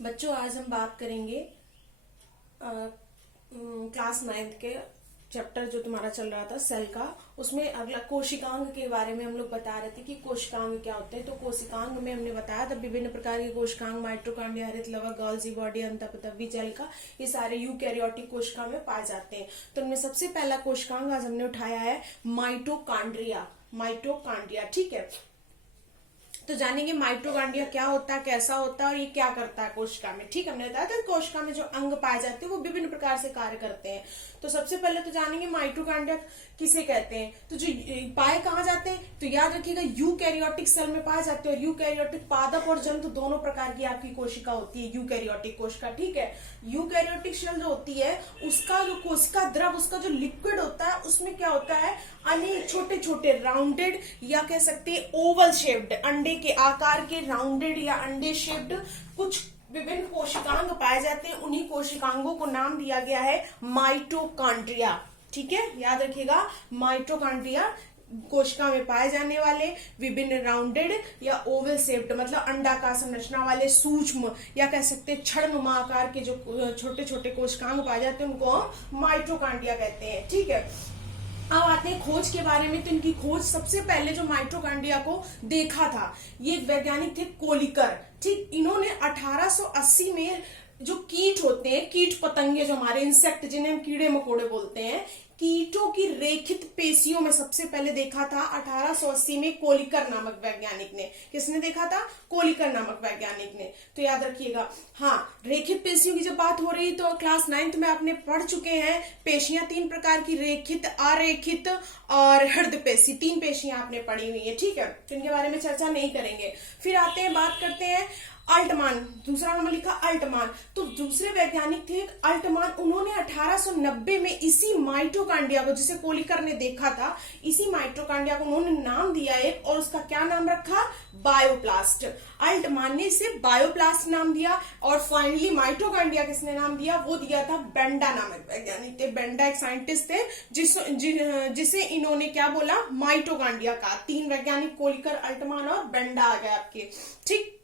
बच्चों, आज हम बात करेंगे क्लास 9th के चैप्टर जो तुम्हारा चल रहा था सेल का। उसमें अगला कोशिकांग के बारे में हम लोग बता रहे थे कि कोशिकांग क्या होते हैं। तो कोशिकांग में हमने बताया था विभिन्न प्रकार के कोशिकांग, माइटोकॉन्ड्रिया, हरित लवक, गोल्जी बॉडी, अंतःपतव्य जल का, ये सारे यूकैरियोटिक कोशिकांग में पाए जाते हैं। तो उनमें सबसे पहला कोशिकांग आज हमने उठाया है माइटोकॉन्ड्रिया। माइटोकॉन्ड्रिया, ठीक है। तो जानेंगे माइटोकॉन्ड्रिया क्या होता है, कैसा होता है और ये क्या करता है कोशिका में। ठीक है, हमने बताया था कोशिका में जो अंग पाए जाते हैं वो विभिन्न प्रकार से कार्य करते हैं। तो सबसे पहले तो जानेंगे माइटोकॉन्ड्रिया किसे कहते हैं। तो जो पाए कहाँ जाते हैं, तो याद रखिएगा यूकैरियोटिक सेल में पाए जाते हैं। और यूकैरियोटिक पादप और जंतु दोनों प्रकार की आपकी कोशिका होती है, यूकैरियोटिक कोशिका, ठीक है। यूकैरियोटिक सेल जो होती है उसका जो कोशिका द्रव, उसका जो लिक्विड होता है उसमें क्या होता है, अनेक छोटे छोटे राउंडेड या कह सकते हैं ओवल शेप्ड, अंडे के आकार के राउंडेड या अंडे शेप्ड कुछ विभिन्न कोशिकांग पाए जाते हैं। उन्हीं कोशिकांगों को नाम दिया गया है माइटोकॉन्ड्रिया, ठीक है। याद रखिएगा, माइटोकॉन्ड्रिया कोशिका में पाए जाने वाले विभिन्न राउंडेड या ओवल शेप्ड मतलब अंडाकार संरचना वाले सूक्ष्म या कह सकते हैं छड़नुमा आकार के जो छोटे छोटे कोशिकांग पाए जाते हैं उनको हम माइटोकॉन्ड्रिया कहते हैं, ठीक है। अब आते हैं खोज के बारे में। तो इनकी खोज सबसे पहले जो माइटोकॉन्ड्रिया को देखा था ये वैज्ञानिक थे कोलिकर, ठीक। इन्होंने 1880 में जो कीट होते हैं, कीट पतंगे जो हमारे इंसेक्ट जिन्हें हम कीड़े मकोड़े बोलते हैं, कीटों की रेखित पेशियों में सबसे पहले देखा था 1880 में कोलिकर नामक वैज्ञानिक ने। किसने देखा था? कोलिकर नामक वैज्ञानिक ने। तो याद रखिएगा, हाँ, रेखित पेशियों की जब बात हो रही तो क्लास 9th में आपने पढ़ चुके हैं। पेशियां 3 प्रकार की, रेखित, अरेखित और हृदय पेशी, 3 पेशियां आपने पढ़ी हुई है, ठीक है। तो इनके बारे में चर्चा नहीं करेंगे। फिर आते हैं, बात करते हैं अल्टमान, दूसरा नंबर लिखा अल्टमान। तो दूसरे वैज्ञानिक थे अल्टमान, उन्होंने 1890 में इसी माइटोकॉन्ड्रिया को, जिसे कोलिकर ने देखा था, इसी माइटोकॉन्ड्रिया को उन्होंने नाम दिया एक, और उसका क्या नाम रखा? बायोप्लास्ट। अल्टमान ने इसे बायोप्लास्ट नाम दिया। और फाइनली माइटोकॉन्ड्रिया किसने नाम दिया? वो दिया था बेंडा नामक वैज्ञानिक थे। बेंडा एक साइंटिस्ट थे जिसे इन्होंने क्या बोला? माइटोकॉन्ड्रिया का। 3 वैज्ञानिक, कोलिकर, अल्टमान और बेंडा आ गए आपके, ठीक।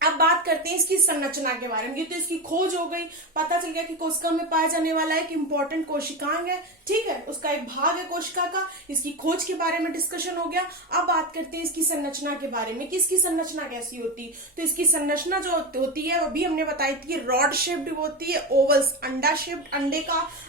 अब बात करते हैं इसकी संरचना के बारे में। ये तो इसकी खोज हो गई, पता चल गया कि कोशिका में पाया जाने वाला एक इंपॉर्टेंट कोशिकांग है, ठीक है, उसका एक भाग है कोशिका का। इसकी खोज के बारे में डिस्कशन हो गया। अब बात करते हैं इसकी संरचना के बारे में कि इसकी संरचना कैसी होती। तो इसकी संरचना जो होती है अभी हमने बताई थी, रॉड शेप्ड होती है, ओवल्स, अंडा शेप्ड,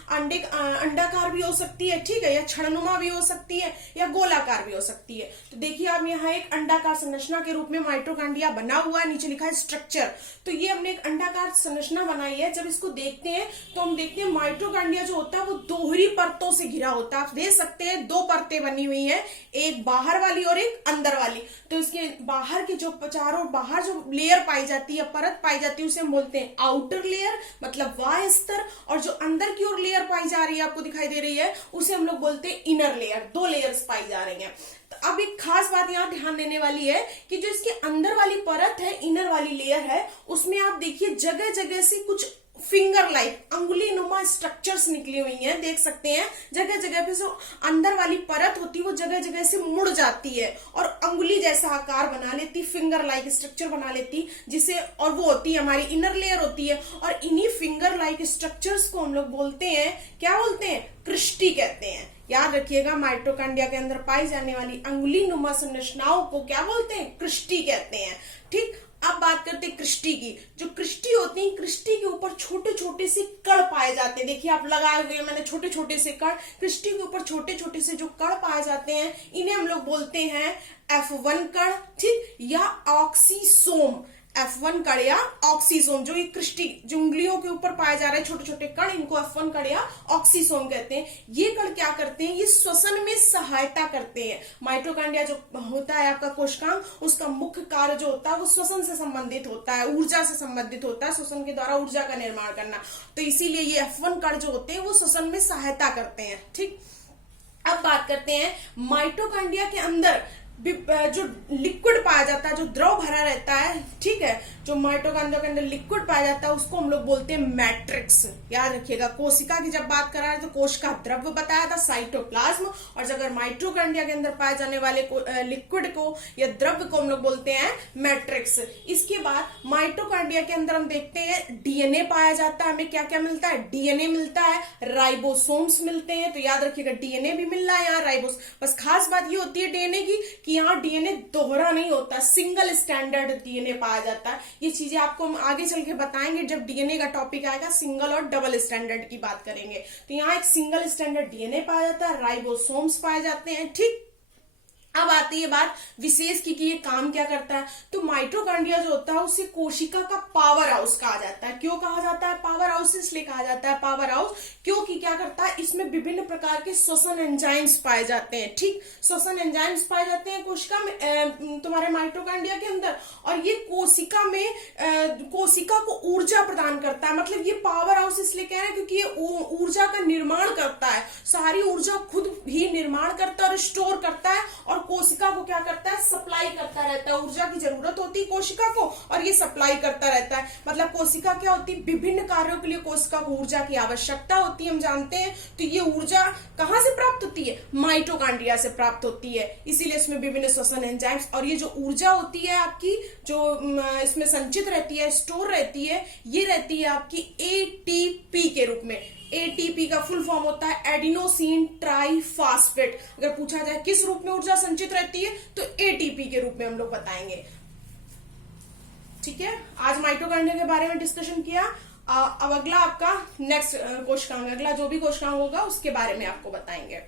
अंडाकार भी हो सकती है, ठीक है, या छड़नुमा भी हो सकती है या गोलाकार भी हो सकती है। तो देखिए आप यहाँ एक अंडाकार संरचना के रूप में माइटोकॉन्ड्रिया बना हुआ है, नीचे लिखा है स्ट्रक्चर। तो ये हमने एक अंडाकार संरचना बनाई है। जब इसको देखते हैं तो हम देखते हैं माइटोकॉन्ड्रिया जो होता है वो दोहरी परतों से घिरा होता है। आप देख सकते हैं 2 परतें बनी हुई हैं, एक बाहर वाली और एक अंदर वाली। तो इसके बाहर के जो चारों बाहर जो लेयर पाई जाती है, परत पाई जाती है, उसे हम बोलते हैं आउटर लेयर मतलब बाह्य स्तर। और जो अंदर की ओर लेयर पाई जा रही है, आपको दिखाई दे रही है, उसे हम लोग बोलते हैं इनर लेयर। 2 लेयर्स पाई जा रही हैं। तो अब एक खास बात यहाँ ध्यान देने वाली है कि जो इसके अंदर वाली परत है, इनर वाली लेयर है, उसमें आप देखिए जगह जगह से कुछ फिंगर लाइक अंगुली नुमा स्ट्रक्चर्स निकली हुई हैं, देख सकते हैं। जगह जगह पे जो अंदर वाली परत होती है वो जगह जगह से मुड़ जाती है और अंगुली जैसा आकार बना लेती, फिंगर लाइक स्ट्रक्चर बना लेती, जिसे, और वो होती है हमारी इनर लेयर होती है। और इन्हीं फिंगर लाइक स्ट्रक्चर्स को हम लोग बोलते हैं, क्या बोलते हैं? क्रिस्टी कहते हैं। याद रखिएगा, माइटोकॉन्ड्रिया के अंदर पाई जाने वाली अंगुली नुमा संरचनाओं को क्या बोलते हैं? क्रिस्टी कहते हैं, ठीक। अब बात करते हैं क्रिस्टी की। जो क्रिस्टी होती है, क्रिस्टी के ऊपर छोटे छोटे से कण पाए जाते हैं। देखिए आप लगाए हुए हैं मैंने छोटे छोटे से कण। क्रिस्टी के ऊपर छोटे छोटे से जो कण पाए जाते हैं, इन्हें हम लोग बोलते हैं F1 कण, ठीक, या ऑक्सीसोम। F1 कण या ऑक्सीसोम, जो ये क्रिस्टी जो उंगलियों के ऊपर पाए जा रहे हैं छोटे छोटे कण, इनको F1 कण या ऑक्सीसोम कहते हैं। ये कण क्या करते हैं? ये श्वसन में सहायता करते हैं। माइटोकॉन्ड्रिया जो होता है आपका कोशिकांग, उसका मुख्य कार्य जो होता है वो श्वसन से संबंधित होता है, ऊर्जा से संबंधित होता है, श्वसन के द्वारा ऊर्जा का निर्माण करना। तो इसीलिए ये F1 कण जो होते हैं वो श्वसन में सहायता करते हैं, ठीक। अब बात करते हैं माइटोकॉन्ड्रिया के अंदर जो लिक्विड पाया जाता है, जो द्रव भरा रहता है, ठीक है, जो माइटोकॉन्ड्रिया के अंदर लिक्विड पाया जाता है उसको हम लोग बोलते हैं मैट्रिक्स। याद रखिएगा, कोशिका की जब बात करा रहे तो कोश का द्रव्य बताया था साइटोप्लाज्म, और अगर माइटोकॉन्ड्रिया के अंदर पाए जाने वाले लिक्विड को या द्रव्य को हम लोग बोलते हैं मैट्रिक्स। इसके बाद माइटोकॉन्ड्रिया के अंदर हम देखते हैं डीएनए पाया जाता है। हमें क्या क्या मिलता है? डीएनए मिलता है, राइबोसोम्स मिलते हैं। तो याद रखिएगा डीएनए भी मिल रहा है यहाँ, राइबोस। बस खास बात ये होती है डीएनए की कि यहाँ डीएनए दोहरा नहीं होता, सिंगल स्टैंडर्ड डीएनए पाया जाता है। ये चीजें आपको हम आगे चल के बताएंगे जब डीएनए का टॉपिक आएगा, सिंगल और डबल स्टैंडर्ड की बात करेंगे। तो यहाँ एक सिंगल स्टैंडर्ड डीएनए पाया जाता है, राइबोसोम्स पाए जाते हैं, ठीक। अब आती है बात विशेष की कि ये काम क्या करता है। तो माइटोकॉन्ड्रिया जो होता है उसे कोशिका का पावर हाउस कहा जाता है। क्यों कहा जाता है पावर हाउस? इसलिए कहा जाता है पावर हाउस क्योंकि क्या करता है, इसमें विभिन्न प्रकार के श्वसन एंजाइम्स पाए जाते हैं, ठीक। श्वसन एंजाइम्स पाए जाते हैं कोशिका में, तुम्हारे माइटोकॉन्ड्रिया के अंदर, और ये कोशिका में कोशिका को ऊर्जा प्रदान करता है। मतलब ये पावर हाउस इसलिए कह रहे हैं क्योंकि ये ऊर्जा का निर्माण करता है, सारी ऊर्जा खुद ही निर्माण करता है और स्टोर करता है, और कोशिका को क्या करता है, सप्लाई करता रहता है। ऊर्जा की जरूरत होती है कोशिका को और ये सप्लाई करता रहता है। मतलब कोशिका क्या होती है, विभिन्न कार्यों के लिए कोशिका को ऊर्जा की आवश्यकता होती है, हम जानते हैं। तो ये ऊर्जा कहां से प्राप्त होती है? माइटोकॉन्ड्रिया से प्राप्त होती है। इसीलिए इसमें विभिन्न श्वसन एंजाइम्स, और ये जो ऊर्जा होती है आपकी, जो इसमें संचित रहती है, स्टोर रहती है, ये रहती है आपकी एटीपी के रूप में। एटीपी का फुल फॉर्म होता है एडिनोसिन ट्राइफॉस्फेट। अगर पूछा जाए किस रूप में ऊर्जा संचित रहती है तो एटीपी के रूप में हम लोग बताएंगे, ठीक है। आज माइटोकॉन्ड्रिया के बारे में डिस्कशन किया। अब अगला आपका नेक्स्ट कोशिकांग, अगला जो भी कोशिकांग होगा उसके बारे में आपको बताएंगे।